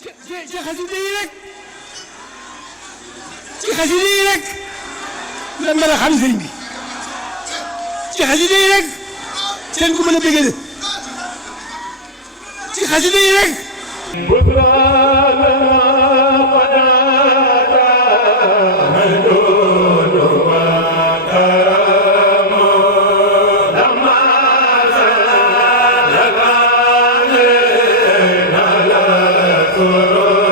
ci xasida yi rek ci xasida yi rek lan mën a xam sëriñ bi ci xasida yi rek seen ku mën a bégale ci xasida yi rek Thank you.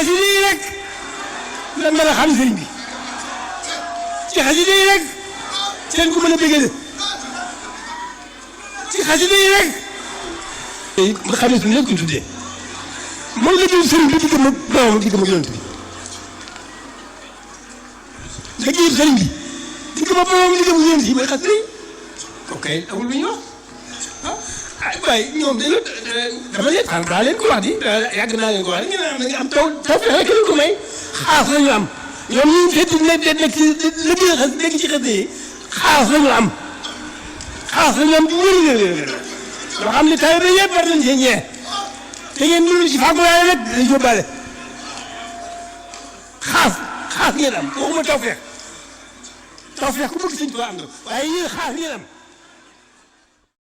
xasida yi rek lan mën a xam sëriñ bi ci xasida yi rek seen ko mën a bégale ci xasida yi rek nga xam ne suñu lépp ko tuddee moom la jël sëriñ bi diggam ak doomam diggam ak yonent bi nga jël sëriñ bi diggam ak doomam diggam ak yonent bi mooy xasida yi ok amul lu ñuy wax ah waaye ñoom dañoo dama leen xam daa leen ko wax di yàgg naa leen ko wax ngeen am da nga am taw fexe rek ko may xaas la ñu am ñoom ñu fekk nekk ci liggéey xas nekk ci xas yi xaas la ñu am xaas la ñu am bu wér yoo xam ne taalibe yëpp war nañ cee ñee te ngeen mënul ci fàggu waaye rek dañ yóbbaale xaas ngeen am waxuma taw feex ku bëgg sëñ ko am waaye yéen xaas ngeen am